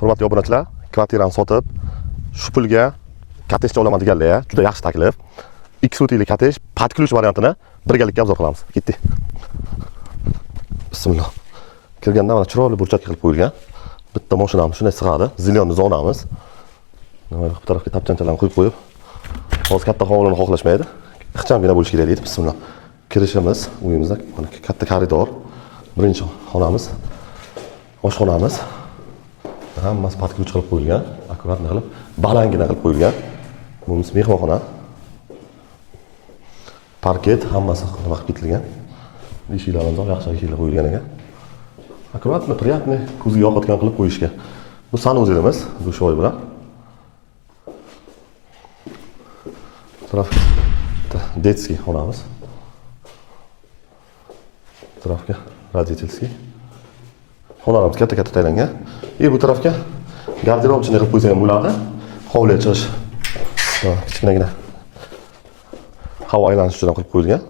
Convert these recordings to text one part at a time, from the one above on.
Hurmatli obunachilar, kvartirani sotib, shu pulga kottejni olaman deganlar, juda yaxshi taklif. 2 sutikli kottej под ключ variantini birgalikda obzor qilamiz. Ketdik. Bismillah. Kirganda mana chiroyli burchakka qilib qo'yilgan. Bitta mashinamiz shunday sig'adi. Zilyon zonamiz. Mana bu tarafga tapchanchalarni qo'yib, hozir katta hovlini xohlashmaydi. Ixchamgina bo'lishi kerak deydi. Bismillah. Kirishimiz uyimizda mana katta koridor. Birinchi xonamiz. Oshxonamiz. Hammasi под ключ qilib qo'yilgan. Akkuratni qilib, balangina qilib qo'yilgan. Bu mehmonxona. Parket hammasi nima qilib ketilgan. Eshiklarimiz ham yaxshi eshiklar qo'yilgan ekan. Akkuratni, приятный, ko'zga yoqadigan qilib qo'yishgan. Bu sanuzilimiz, dushoy bilan. Tarafga детский xonamiz. Tarafga родительский. Xonamiz katta-katta taylangan. Bu tarafga garderobchini qilib qo'ysa ham bo'ladi. Hovliga chiqish. Kichkinagina havo aylanish uchun qilib qo'yilgan.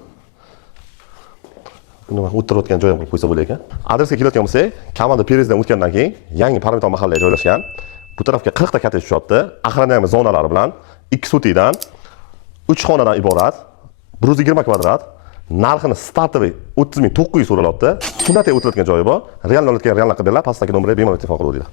Buni o'tirayotgan joy ham qilib qo'ysa bo'lar ekan. Adresga kelayotgan bo'lsak, komanda perezdan o'tgandan keyin yangi Parmeton mahallaga joylashgan. Bu tarafga 40 ta kottej tushyapti. Охраняемый zonalari bilan 2 sutikdan 3 xonadan iborat 120 kvadrat. Narxini startoviy 30.900 so'ralyapti. Sunnatga o'tilayotgan joyi bor. Realni oladigan realni qilib beringlar, pastdagi nomerga bemalol telefon qilib o'ringlar.